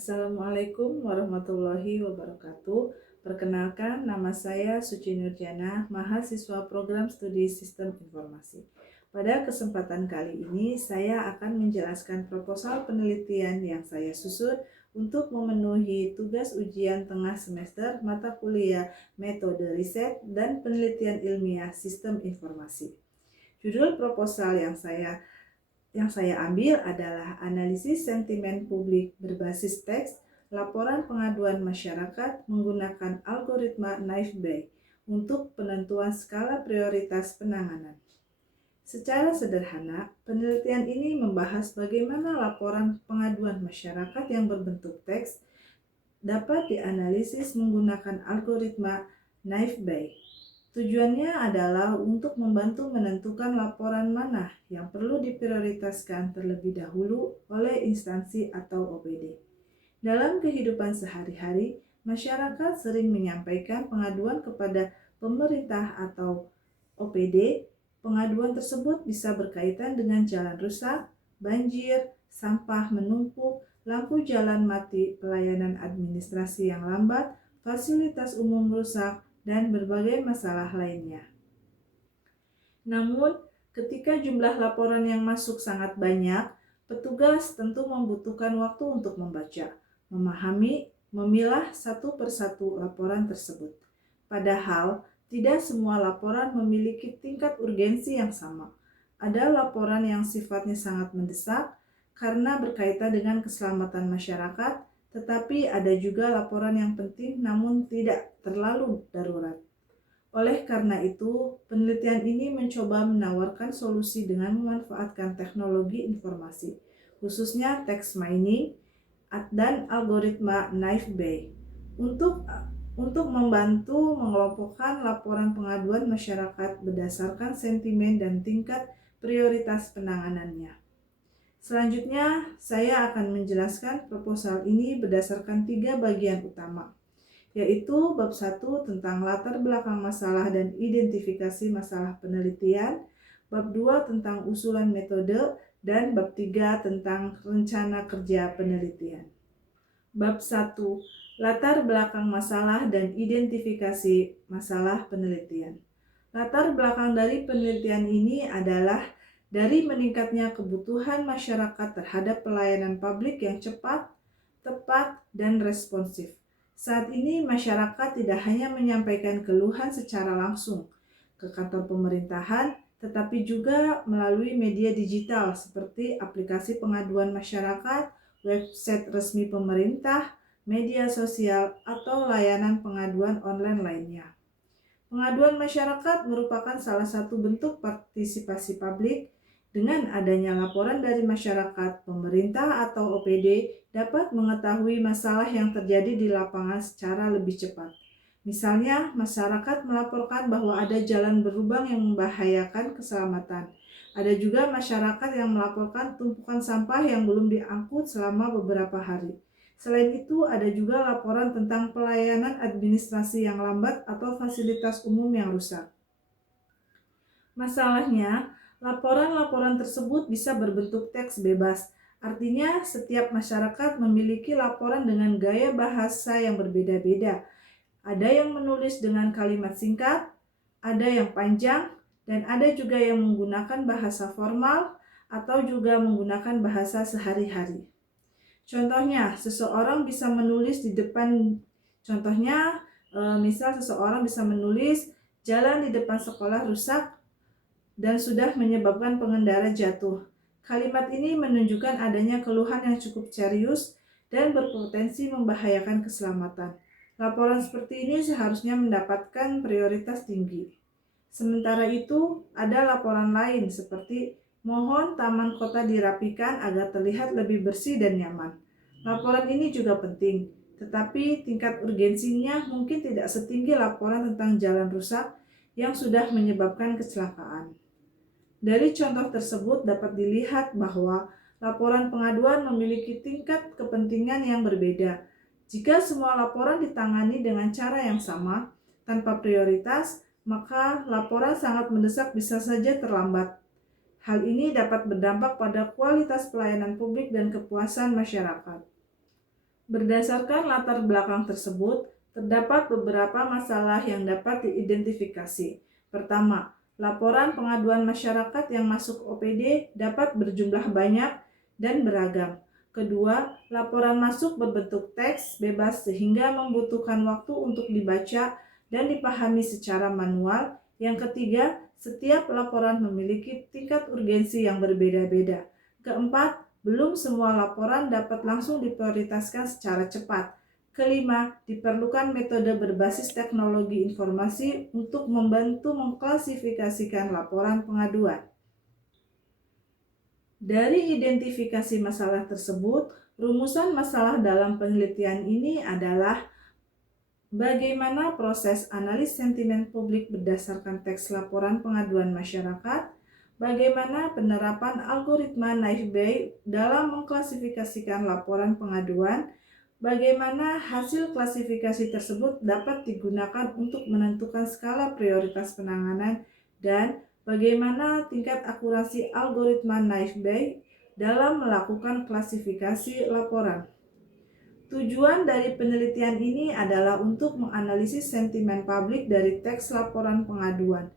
Assalamualaikum warahmatullahi wabarakatuh. Perkenalkan, nama saya Suci Nurjana, mahasiswa program studi Sistem Informasi. Pada kesempatan kali ini, saya akan menjelaskan proposal penelitian yang saya susun untuk memenuhi tugas ujian tengah semester mata kuliah Metode Riset dan Penelitian Ilmiah Sistem Informasi. Judul proposal yang saya ambil adalah analisis sentimen publik berbasis teks, laporan pengaduan masyarakat menggunakan algoritma Knife Bay untuk penentuan skala prioritas penanganan. Secara sederhana, penelitian ini membahas bagaimana laporan pengaduan masyarakat yang berbentuk teks dapat dianalisis menggunakan algoritma Knife Bay. Tujuannya adalah untuk membantu menentukan laporan mana yang perlu diprioritaskan terlebih dahulu oleh instansi atau OPD. Dalam kehidupan sehari-hari, masyarakat sering menyampaikan pengaduan kepada pemerintah atau OPD. Pengaduan tersebut bisa berkaitan dengan jalan rusak, banjir, sampah menumpuk, lampu jalan mati, pelayanan administrasi yang lambat, fasilitas umum rusak, dan berbagai masalah lainnya. Namun, ketika jumlah laporan yang masuk sangat banyak, petugas tentu membutuhkan waktu untuk membaca, memahami, memilah satu persatu laporan tersebut. Padahal, tidak semua laporan memiliki tingkat urgensi yang sama. Ada laporan yang sifatnya sangat mendesak karena berkaitan dengan keselamatan masyarakat, tetapi ada juga laporan yang penting namun tidak terlalu darurat. Oleh karena itu, penelitian ini mencoba menawarkan solusi dengan memanfaatkan teknologi informasi, khususnya text mining dan algoritma Knife Bay, untuk membantu mengelompokkan laporan pengaduan masyarakat berdasarkan sentimen dan tingkat prioritas penanganannya. Selanjutnya, saya akan menjelaskan proposal ini berdasarkan 3 bagian utama, yaitu bab 1 tentang latar belakang masalah dan identifikasi masalah penelitian, bab 2 tentang usulan metode, dan bab 3 tentang rencana kerja penelitian. Bab 1, latar belakang masalah dan identifikasi masalah penelitian. Latar belakang dari penelitian ini adalah dari meningkatnya kebutuhan masyarakat terhadap pelayanan publik yang cepat, tepat, dan responsif. Saat ini masyarakat tidak hanya menyampaikan keluhan secara langsung ke kantor pemerintahan, tetapi juga melalui media digital seperti aplikasi pengaduan masyarakat, website resmi pemerintah, media sosial, atau layanan pengaduan online lainnya. Pengaduan masyarakat merupakan salah satu bentuk partisipasi publik. Dengan adanya laporan dari masyarakat, pemerintah atau OPD dapat mengetahui masalah yang terjadi di lapangan secara lebih cepat. Misalnya, masyarakat melaporkan bahwa ada jalan berlubang yang membahayakan keselamatan. Ada juga masyarakat yang melaporkan tumpukan sampah yang belum diangkut selama beberapa hari. Selain itu, ada juga laporan tentang pelayanan administrasi yang lambat atau fasilitas umum yang rusak. Masalahnya, laporan-laporan tersebut bisa berbentuk teks bebas. Artinya, setiap masyarakat memiliki laporan dengan gaya bahasa yang berbeda-beda. Ada yang menulis dengan kalimat singkat, ada yang panjang, dan ada juga yang menggunakan bahasa formal atau juga menggunakan bahasa sehari-hari. Contohnya, seseorang bisa menulis di depan, misal seseorang bisa menulis jalan di depan sekolah rusak dan sudah menyebabkan pengendara jatuh. Kalimat ini menunjukkan adanya keluhan yang cukup serius dan berpotensi membahayakan keselamatan. Laporan seperti ini seharusnya mendapatkan prioritas tinggi. Sementara itu, ada laporan lain seperti mohon taman kota dirapikan agar terlihat lebih bersih dan nyaman. Laporan ini juga penting, tetapi tingkat urgensinya mungkin tidak setinggi laporan tentang jalan rusak yang sudah menyebabkan kecelakaan. Dari contoh tersebut dapat dilihat bahwa laporan pengaduan memiliki tingkat kepentingan yang berbeda. Jika semua laporan ditangani dengan cara yang sama, tanpa prioritas, maka laporan sangat mendesak bisa saja terlambat. Hal ini dapat berdampak pada kualitas pelayanan publik dan kepuasan masyarakat. Berdasarkan latar belakang tersebut, terdapat beberapa masalah yang dapat diidentifikasi. Pertama, laporan pengaduan masyarakat yang masuk OPD dapat berjumlah banyak dan beragam. Kedua, laporan masuk berbentuk teks bebas sehingga membutuhkan waktu untuk dibaca dan dipahami secara manual. Yang ketiga, setiap laporan memiliki tingkat urgensi yang berbeda-beda. Keempat, belum semua laporan dapat langsung diprioritaskan secara cepat. Kelima, diperlukan metode berbasis teknologi informasi untuk membantu mengklasifikasikan laporan pengaduan. Dari identifikasi masalah tersebut, rumusan masalah dalam penelitian ini adalah bagaimana proses analis sentimen publik berdasarkan teks laporan pengaduan masyarakat, bagaimana penerapan algoritma Naive Bayes dalam mengklasifikasikan laporan pengaduan, bagaimana hasil klasifikasi tersebut dapat digunakan untuk menentukan skala prioritas penanganan, dan bagaimana tingkat akurasi algoritma Naive Bayes dalam melakukan klasifikasi laporan. Tujuan dari penelitian ini adalah untuk menganalisis sentimen publik dari teks laporan pengaduan,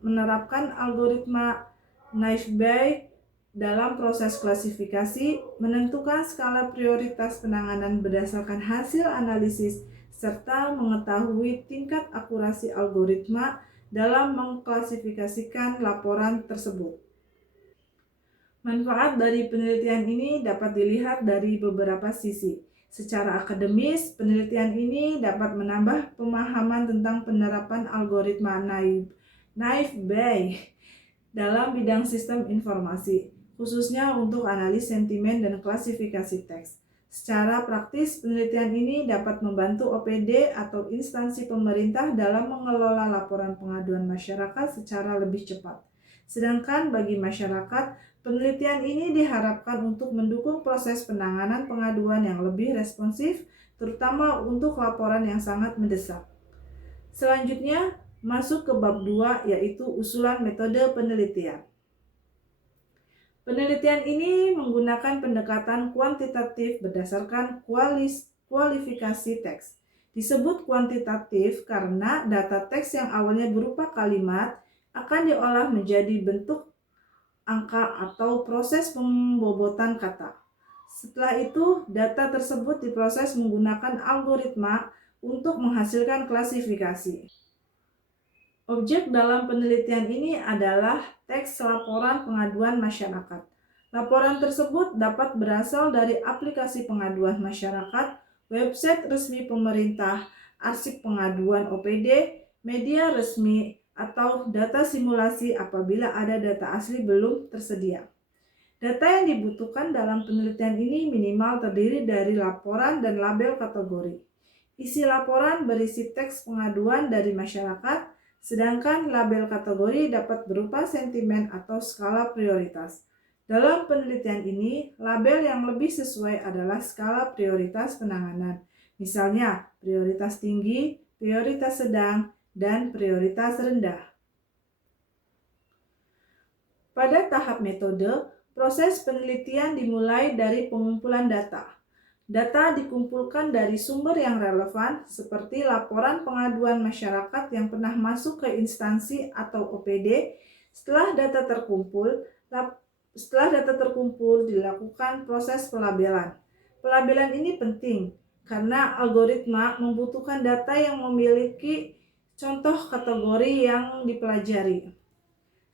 menerapkan algoritma Naive Bayes dalam proses klasifikasi, menentukan skala prioritas penanganan berdasarkan hasil analisis, serta mengetahui tingkat akurasi algoritma dalam mengklasifikasikan laporan tersebut. Manfaat dari penelitian ini dapat dilihat dari beberapa sisi. Secara akademis, penelitian ini dapat menambah pemahaman tentang penerapan algoritma Naive Bayes dalam bidang sistem informasi, khususnya untuk analis sentimen dan klasifikasi teks. Secara praktis, penelitian ini dapat membantu OPD atau instansi pemerintah dalam mengelola laporan pengaduan masyarakat secara lebih cepat. Sedangkan bagi masyarakat, penelitian ini diharapkan untuk mendukung proses penanganan pengaduan yang lebih responsif, terutama untuk laporan yang sangat mendesak. Selanjutnya, masuk ke bab 2, yaitu usulan metode penelitian. Penelitian ini menggunakan pendekatan kuantitatif berdasarkan kualifikasi teks. Disebut kuantitatif karena data teks yang awalnya berupa kalimat akan diolah menjadi bentuk angka atau proses pembobotan kata. Setelah itu, data tersebut diproses menggunakan algoritma untuk menghasilkan klasifikasi. Objek dalam penelitian ini adalah teks laporan pengaduan masyarakat. Laporan tersebut dapat berasal dari aplikasi pengaduan masyarakat, website resmi pemerintah, arsip pengaduan OPD, media resmi, atau data simulasi apabila ada data asli belum tersedia. Data yang dibutuhkan dalam penelitian ini minimal terdiri dari laporan dan label kategori. Isi laporan berisi teks pengaduan dari masyarakat, sedangkan label kategori dapat berupa sentimen atau skala prioritas. Dalam penelitian ini, label yang lebih sesuai adalah skala prioritas penanganan. Misalnya, prioritas tinggi, prioritas sedang, dan prioritas rendah. Pada tahap metode, proses penelitian dimulai dari pengumpulan data. Data dikumpulkan dari sumber yang relevan seperti laporan pengaduan masyarakat yang pernah masuk ke instansi atau OPD. Setelah data terkumpul, dilakukan proses pelabelan. Pelabelan ini penting karena algoritma membutuhkan data yang memiliki contoh kategori yang dipelajari.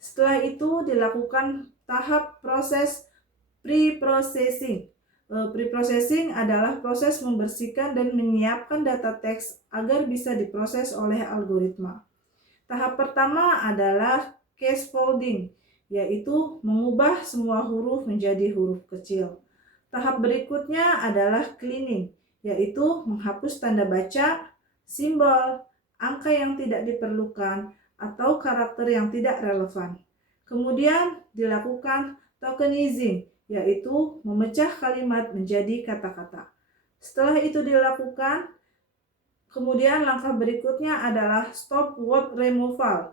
Setelah itu dilakukan tahap proses pre-processing. Pre-processing adalah proses membersihkan dan menyiapkan data teks agar bisa diproses oleh algoritma. Tahap pertama adalah case folding, yaitu mengubah semua huruf menjadi huruf kecil. Tahap berikutnya adalah cleaning, yaitu menghapus tanda baca, simbol, angka yang tidak diperlukan, atau karakter yang tidak relevan. Kemudian dilakukan tokenizing, yaitu memecah kalimat menjadi kata-kata. Setelah itu dilakukan, kemudian langkah berikutnya adalah stop word removal,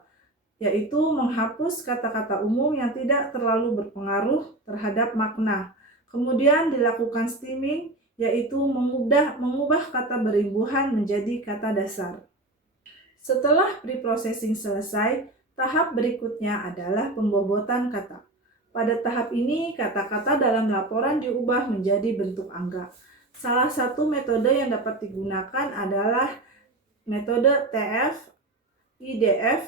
yaitu menghapus kata-kata umum yang tidak terlalu berpengaruh terhadap makna. Kemudian dilakukan stemming, yaitu mengubah kata berimbuhan menjadi kata dasar. Setelah preprocessing selesai, tahap berikutnya adalah pembobotan kata. Pada tahap ini, kata-kata dalam laporan diubah menjadi bentuk angka. Salah satu metode yang dapat digunakan adalah metode TF-IDF.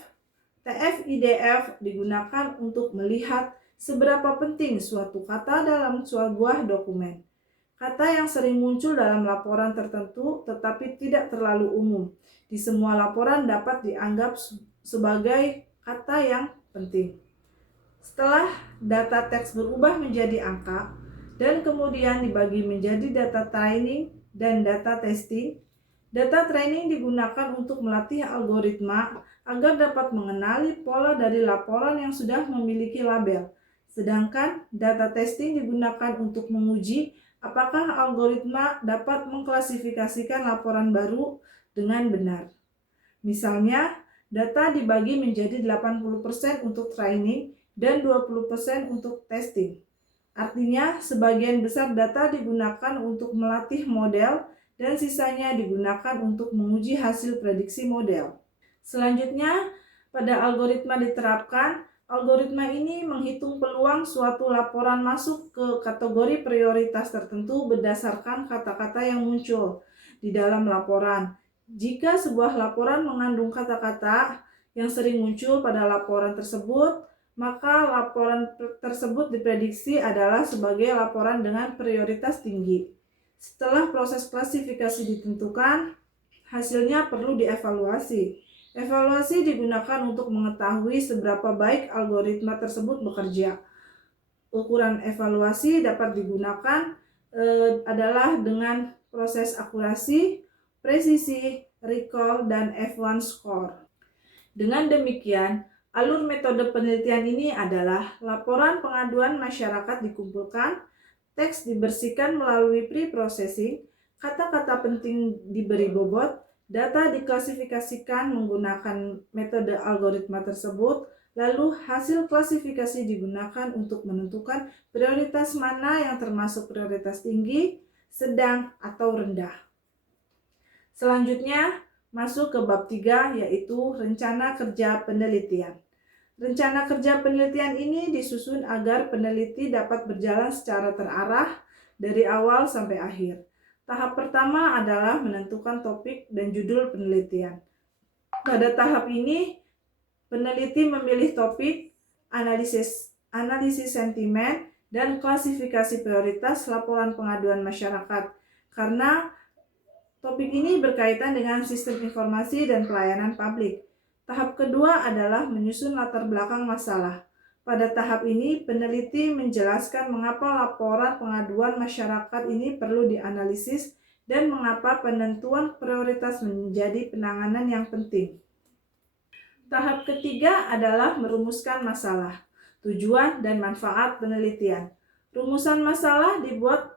TF-IDF digunakan untuk melihat seberapa penting suatu kata dalam sebuah dokumen. Kata yang sering muncul dalam laporan tertentu tetapi tidak terlalu umum di semua laporan dapat dianggap sebagai kata yang penting. Setelah data teks berubah menjadi angka dan kemudian dibagi menjadi data training dan data testing, data training digunakan untuk melatih algoritma agar dapat mengenali pola dari laporan yang sudah memiliki label. Sedangkan data testing digunakan untuk menguji apakah algoritma dapat mengklasifikasikan laporan baru dengan benar. Misalnya, data dibagi menjadi 80% untuk training dan 20% untuk testing. Artinya, sebagian besar data digunakan untuk melatih model dan sisanya digunakan untuk menguji hasil prediksi model. Selanjutnya, pada algoritma diterapkan, algoritma ini menghitung peluang suatu laporan masuk ke kategori prioritas tertentu berdasarkan kata-kata yang muncul di dalam laporan. Jika sebuah laporan mengandung kata-kata yang sering muncul pada laporan tersebut, maka laporan tersebut diprediksi adalah sebagai laporan dengan prioritas tinggi. Setelah proses klasifikasi ditentukan, hasilnya perlu dievaluasi. Evaluasi digunakan untuk mengetahui seberapa baik algoritma tersebut bekerja. Ukuran evaluasi dapat digunakan adalah dengan proses akurasi, presisi, recall, dan F1 score. Dengan demikian, alur metode penelitian ini adalah laporan pengaduan masyarakat dikumpulkan, teks dibersihkan melalui pre-processing, kata-kata penting diberi bobot, data diklasifikasikan menggunakan metode algoritma tersebut, lalu hasil klasifikasi digunakan untuk menentukan prioritas mana yang termasuk prioritas tinggi, sedang, atau rendah. Selanjutnya, masuk ke bab 3 yaitu rencana kerja penelitian. Rencana kerja penelitian ini disusun agar peneliti dapat berjalan secara terarah dari awal sampai akhir. Tahap pertama adalah menentukan topik dan judul penelitian. Pada tahap ini, peneliti memilih topik, analisis sentimen, dan klasifikasi prioritas laporan pengaduan masyarakat. Karena topik ini berkaitan dengan sistem informasi dan pelayanan publik. Tahap kedua adalah menyusun latar belakang masalah. Pada tahap ini, peneliti menjelaskan mengapa laporan pengaduan masyarakat ini perlu dianalisis dan mengapa penentuan prioritas menjadi penanganan yang penting. Tahap ketiga adalah merumuskan masalah, tujuan, dan manfaat penelitian. Rumusan masalah dibuat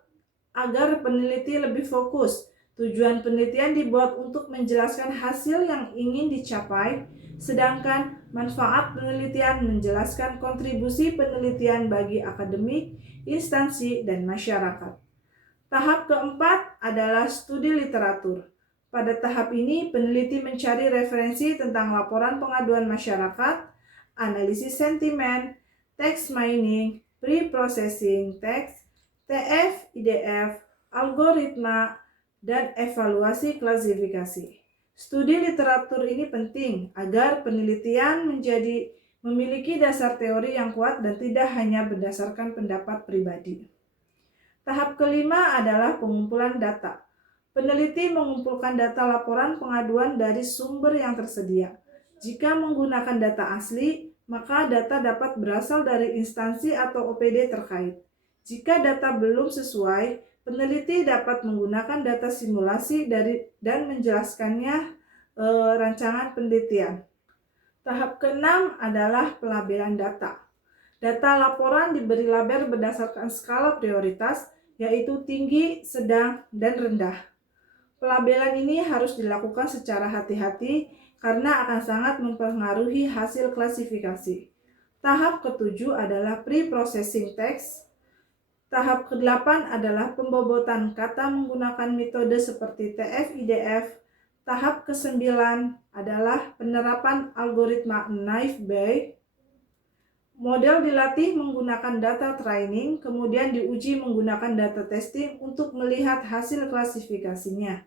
agar peneliti lebih fokus. Tujuan penelitian dibuat untuk menjelaskan hasil yang ingin dicapai, sedangkan manfaat penelitian menjelaskan kontribusi penelitian bagi akademik, instansi, dan masyarakat. Tahap keempat adalah studi literatur. Pada tahap ini, peneliti mencari referensi tentang laporan pengaduan masyarakat, analisis sentimen, text mining, pre-processing text, TF-IDF, algoritma, dan evaluasi klasifikasi. Studi literatur ini penting agar penelitian memiliki dasar teori yang kuat dan tidak hanya berdasarkan pendapat pribadi. Tahap kelima adalah pengumpulan data. Peneliti mengumpulkan data laporan pengaduan dari sumber yang tersedia. Jika menggunakan data asli, maka data dapat berasal dari instansi atau OPD terkait. Jika data belum sesuai, peneliti dapat menggunakan data simulasi dan menjelaskannya rancangan penelitian. Tahap keenam adalah pelabelan data. Data laporan diberi label berdasarkan skala prioritas, yaitu tinggi, sedang, dan rendah. Pelabelan ini harus dilakukan secara hati-hati karena akan sangat mempengaruhi hasil klasifikasi. Tahap ketujuh adalah pre-processing text. Tahap ke-8 adalah pembobotan kata menggunakan metode seperti TF-IDF. Tahap ke-9 adalah penerapan algoritma Naive Bayes. Model dilatih menggunakan data training, kemudian diuji menggunakan data testing untuk melihat hasil klasifikasinya.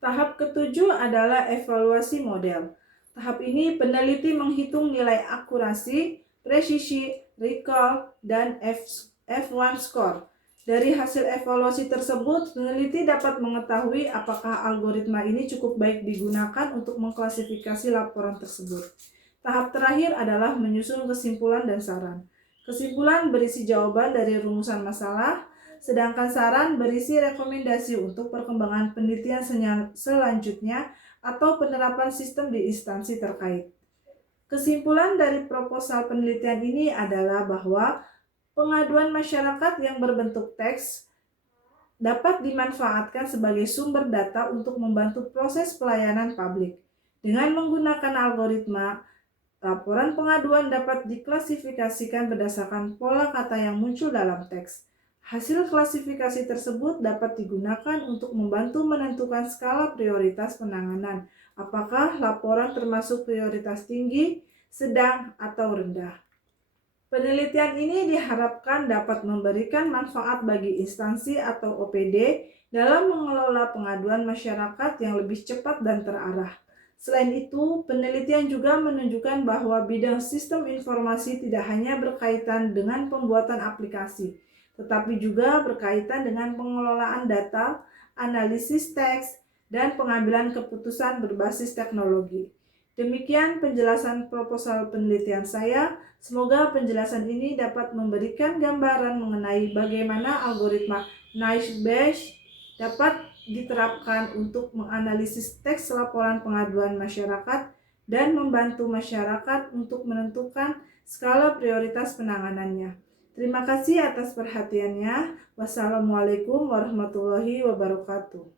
Tahap ke-7 adalah evaluasi model. Tahap ini peneliti menghitung nilai akurasi, presisi, recall, dan F1 score. Dari hasil evaluasi tersebut, peneliti dapat mengetahui apakah algoritma ini cukup baik digunakan untuk mengklasifikasi laporan tersebut. Tahap terakhir adalah menyusun kesimpulan dan saran. Kesimpulan berisi jawaban dari rumusan masalah, sedangkan saran berisi rekomendasi untuk perkembangan penelitian selanjutnya atau penerapan sistem di instansi terkait. Kesimpulan dari proposal penelitian ini adalah bahwa pengaduan masyarakat yang berbentuk teks dapat dimanfaatkan sebagai sumber data untuk membantu proses pelayanan publik. Dengan menggunakan algoritma, laporan pengaduan dapat diklasifikasikan berdasarkan pola kata yang muncul dalam teks. Hasil klasifikasi tersebut dapat digunakan untuk membantu menentukan skala prioritas penanganan, apakah laporan termasuk prioritas tinggi, sedang, atau rendah. Penelitian ini diharapkan dapat memberikan manfaat bagi instansi atau OPD dalam mengelola pengaduan masyarakat yang lebih cepat dan terarah. Selain itu, penelitian juga menunjukkan bahwa bidang sistem informasi tidak hanya berkaitan dengan pembuatan aplikasi, tetapi juga berkaitan dengan pengelolaan data, analisis teks, dan pengambilan keputusan berbasis teknologi. Demikian penjelasan proposal penelitian saya. Semoga penjelasan ini dapat memberikan gambaran mengenai bagaimana algoritma Naive Bayes dapat diterapkan untuk menganalisis teks laporan pengaduan masyarakat dan membantu masyarakat untuk menentukan skala prioritas penanganannya. Terima kasih atas perhatiannya. Wassalamualaikum warahmatullahi wabarakatuh.